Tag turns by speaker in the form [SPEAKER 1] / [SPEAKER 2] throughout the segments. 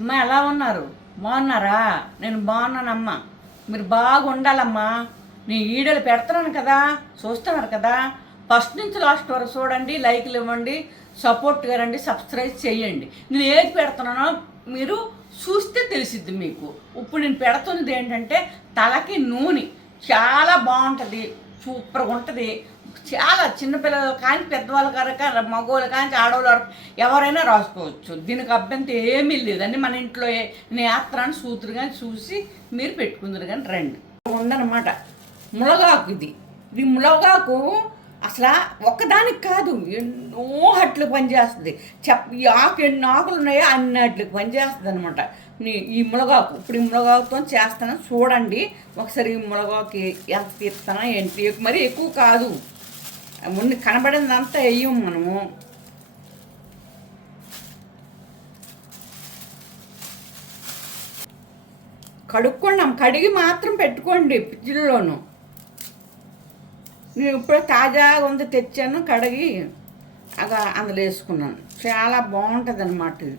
[SPEAKER 1] అమ్మా ఎలా ఉన్నారు? బాగున్నారా? నేను బాగున్నానమ్మా. మీరు బాగుండాలమ్మా. నేను ఈడలు పెడుతున్నాను కదా చూస్తున్నారు కదా. ఫస్ట్ నుంచి లాస్ట్ వరకు చూడండి లైక్లు ఇవ్వండి సపోర్ట్గా రండి సబ్స్క్రైబ్ చేయండి. నేను ఏది పెడుతున్నానో మీరు చూస్తే తెలిసిద్ది మీకు. ఇప్పుడు నేను పెడుతున్నది ఏంటంటే తలకి నూనె. చాలా బాగుంటుంది సూపర్గా ఉంటుంది. చాలా చిన్నపిల్లలు కానీ పెద్దవాళ్ళు కనుక మగవాళ్ళు కానీ ఆడవాళ్ళు ఎవరైనా రాసుకోవచ్చు. దీనికి అభ్యంతరం ఏమీ లేదండి మన ఇంట్లో నేత్రాన్ని సూత్రు సూతురు కానీ చూసి మీరు పెట్టుకుందరు కానీ రండి. ఉందన్నమాట ములగాకు ఇది. ఇది ములగాకు అసలు ఒక్కదానికి కాదు ఎన్నో హట్లు పనిచేస్తుంది. చెప్ ఈ ఆకు ఎన్ని ఆకులు ఉన్నాయో అన్ని హట్లకు పనిచేస్తుంది అనమాట ఈ ములగాకు. ఇప్పుడు ఈ ములగాకుతో చేస్తాను. చూడండి. ఒకసారి ఈ ములగాకు ఎంత తీస్తానా ఏంటి? మరి ఎక్కువ కాదు. ముందు కనబడిందంతా వేయం మనము. కడుక్కున్నాం కడిగి మాత్రం పెట్టుకోండి ఫ్రిడ్జ్లోను. నేను ఇప్పుడే తాజాగా ఉంది తెచ్చాను కడిగి అలా అందులో వేసుకున్నాను. చాలా బాగుంటుంది అనమాట ఇది.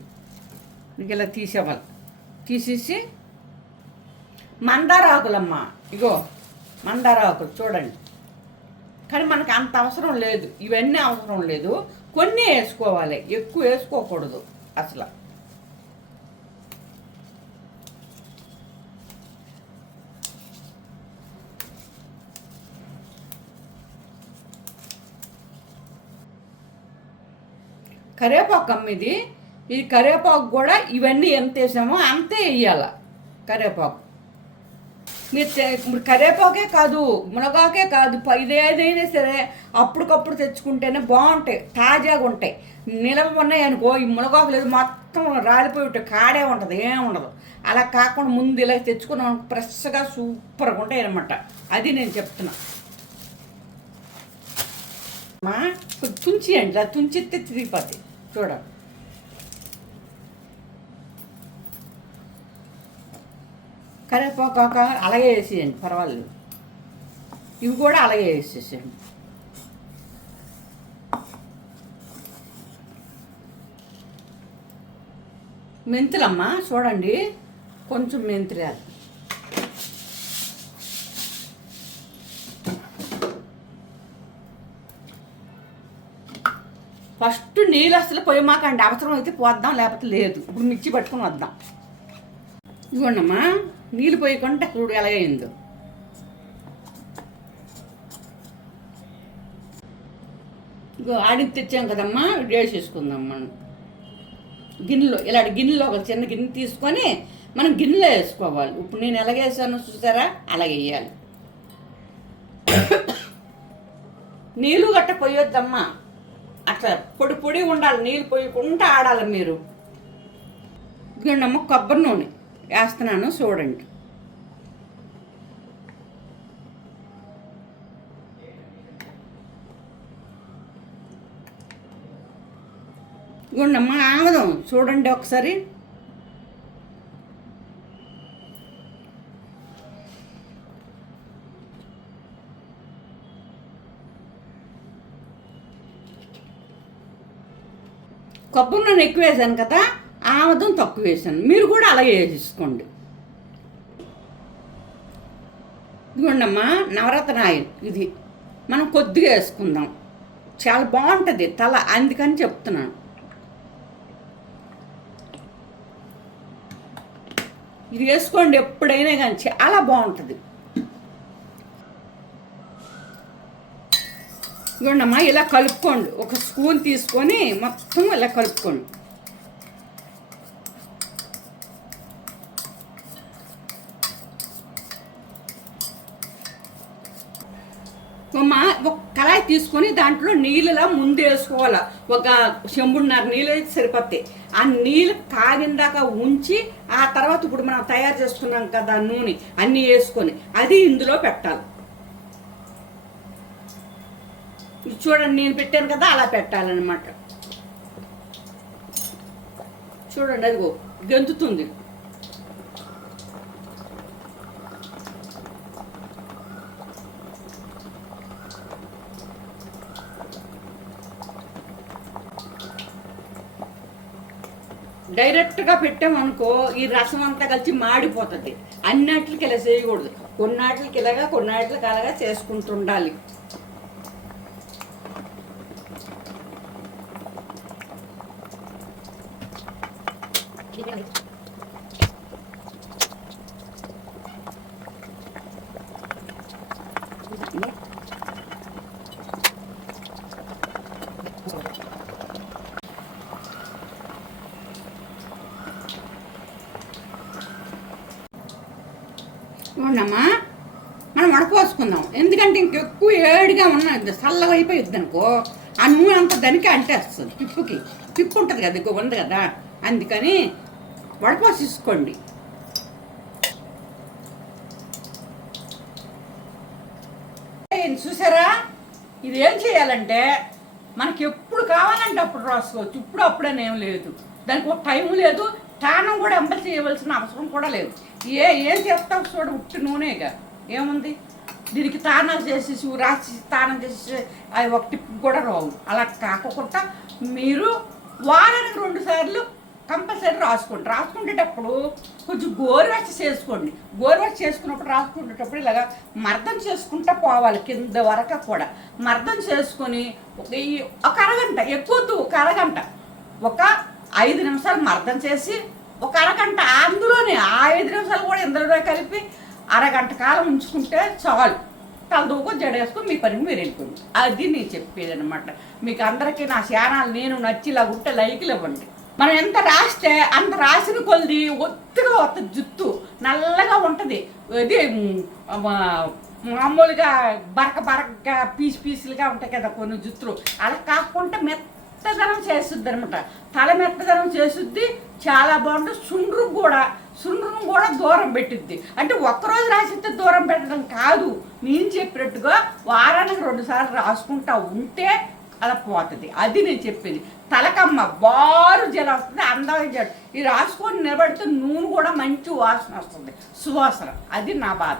[SPEAKER 1] ఇంక ఇలా తీసేవాళ్ళు తీసేసి మందార ఆకులమ్మ. ఇగో మందార ఆకులు చూడండి. కానీ మనకి అంత అవసరం లేదు. ఇవన్నీ అవసరం లేదు. కొన్ని వేసుకోవాలి. ఎక్కువ వేసుకోకూడదు అసలు. కరివేపాకు అమ్మ ఇది ఇది కరివేపాకు కూడా ఇవన్నీ ఎంత వేసామో అంతే వేయాల. కరివేపాకు మీరు తె- ఇప్పుడు కరివేపాకే కాదు మునగాకే కాదు ప- ఇది ఏదైనా సరే అప్పటికప్పుడు తెచ్చుకుంటేనే బాగుంటాయి తాజాగా ఉంటాయి. నిలవ ఉన్నాయి అనుకో ఈ మునగాకు లేదు మొత్తం రాలిపోయి ఉంటాయి కాడే ఉంటుంది ఏం ఉండదు. అలా కాకుండా ముందు ఇలా తెచ్చుకున్నాం ఫ్రెష్గా సూపర్గా ఉంటాయి అనమాట అది నేను చెప్తున్నా. మా తుంచియండి ఇలా తుంచితే తిరిగిపోతాయి. చూడండి. కరివేపాకు అలాగే వేసేయండి పర్వాలేదు. ఇవి కూడా అలాగే వేసేసేయండి. మెంతులమ్మ చూడండి కొంచెం మెంతులు ఫస్ట్ నీళ్ళు అసలు పొయ్యమాకండి అవసరం అయితే పోద్దాం లేకపోతే లేదు. ఇప్పుడు మిర్చి పట్టుకొని వద్దాం. ఇవ్వండమ్మా నీళ్ళు పోయకుండా చూడు ఎలాగైందో. ఇగో ఆడికి తెచ్చాం కదమ్మా వేసేసుకుందాం మనం. గిన్నెలో ఇలాంటి గిన్నెలో ఒక చిన్న గిన్నె తీసుకొని మనం గిన్నెలో వేసుకోవాలి. ఇప్పుడు నేను ఎలాగేసాను చూసారా? అలాగే వేయాలి. నీళ్ళు గట్ట పోయొద్దమ్మా. అట్లా పొడి పొడి ఉండాలి నీళ్ళు పోయకుండా ఆడాలి మీరు. ఇదిగోండమ్మ కొబ్బరి నూనె. వేస్తున్నాను చూడండి. గుండమ్మ ఆగదాం. చూడండి ఒకసారి. కొబ్బరి నూనె ఎక్కువ వేసాను కదా. ఆముదం తక్కువ వేసాను మీరు కూడా అలాగే వేసేసుకోండి ఇదిగోండమ్మా నవరత్న ఆయిల్. ఇది మనం కొద్దిగా వేసుకుందాం. చాలా బాగుంటుంది తల అందుకని చెప్తున్నాను. ఇది వేసుకోండి ఎప్పుడైనా కానీ చాలా బాగుంటుంది. ఇదిగోండమ్మా ఇలా కలుపుకోండి. ఒక స్పూన్ తీసుకొని మొత్తం ఇలా కలుపుకోండి. అమ్మ ఒక కళాయి తీసుకొని దాంట్లో నీళ్ళలా ముందేసుకోవాలి. ఒక చెంబున్నర నీళ్ళు అయితే సరిపోతాయి. ఆ నీళ్ళు కాగిందాక ఉంచి ఆ తర్వాత ఇప్పుడు మనం తయారు చేసుకున్నాం కదా నూనె అన్నీ వేసుకొని అది ఇందులో పెట్టాలి. చూడండి నేను పెట్టాను కదా అలా పెట్టాలన్నమాట. చూడండి అదిగో గెంతుతుంది. డైరెక్ట్గా పెట్టామనుకో ఈ రసం అంతా కలిసి మాడిపోతుంది. అన్నిటికి ఇలా చేయకూడదు. కొన్నాటికి ఇలాగా కొన్నాటికి అలాగా చేసుకుంటుండాలి. అవునమ్మా మనం వడపోసుకుందాం. ఎందుకంటే ఇంకెక్కువ ఏడిగా ఉన్నాం చల్లగా అయిపోయింది అనుకో ఆ నూనె అంత దానికి అంటేస్తుంది పిప్పుకి. పిప్పు ఉంటుంది కదా ఇంకో ఉంది కదా. అందుకని వడపోసేసుకోండి. ఏం చూసారా? ఇది ఏం చేయాలంటే మనకి ఎప్పుడు కావాలంటే అప్పుడు రాసుకోవచ్చు. ఇప్పుడు అప్పుడనేం లేదు. దానికి ఒక టైం లేదు. స్థానం కూడా ఎంబల్ చేయవలసిన అవసరం కూడా లేదు. ఏ ఏం చేస్తావు చూడ ఉట్టి నూనెగా. ఏముంది? దీనికి తానాలు చేసేసి రాసి తానం చేసేసి అవి ఒక టిప్ కూడా రావు. అలా కాకుండా మీరు వారానికి రెండు సార్లు కంపల్సరీ రాసుకోండి. రాసుకునేటప్పుడు కొంచెం గోరువెచ్చ చేసుకోండి. గోరువెచ్చ చేసుకున్నప్పుడు రాసుకునేటప్పుడు ఇలాగా మర్దం చేసుకుంటా పోవాలి కింద వరకు కూడా. మర్దం చేసుకొని ఒక ఒక అరగంట ఎక్కువ ఒక అరగంట. ఒక ఐదు నిమిషాలు మర్దం చేసి ఒక అరగంట అందులోనే ఆ ఐదు నిమిషాలు కూడా ఇందులో కలిపి అరగంట కాలం ఉంచుకుంటే చాలు. తలదూకో జడేసుకొని మీ పనికి మీరు వెళ్ళిపోయింది అది నేను చెప్పేది అనమాట మీకు అందరికీ నా శానాలు నేను నచ్చిలా ఉంటే లైకులు ఇవ్వండి. మనం ఎంత రాస్తే అంత రాసిన కొలిది ఒత్తిగా వస్తుంది జుత్తు. నల్లగా ఉంటుంది. ఇది మామూలుగా బరక బరకగా పీస్ పీసులుగా ఉంటాయి కదా కొన్ని జుత్తులు. అలా కాకుండా మెత్త మెత్తదనం చేస్తుంది అనమాట తల మెత్తదనం చేస్తుంది చాలా బాగుంటుంది. సుండ్రు కూడా సుండ్రును కూడా దూరం పెట్టిద్ది. అంటే ఒక్కరోజు రాసిస్తే దూరం పెట్టడం కాదు. నేను చెప్పినట్టుగా వారానికి రెండుసార్లు రాసుకుంటా ఉంటే అలా పోతుంది అది నేను చెప్పింది. తలకమ్మ బారు జల వస్తుంది అందమైన జడ ఇది రాసుకొని నిలబడితే నూనె కూడా మంచి వాసన వస్తుంది. సువాసన. అది నా బాధ.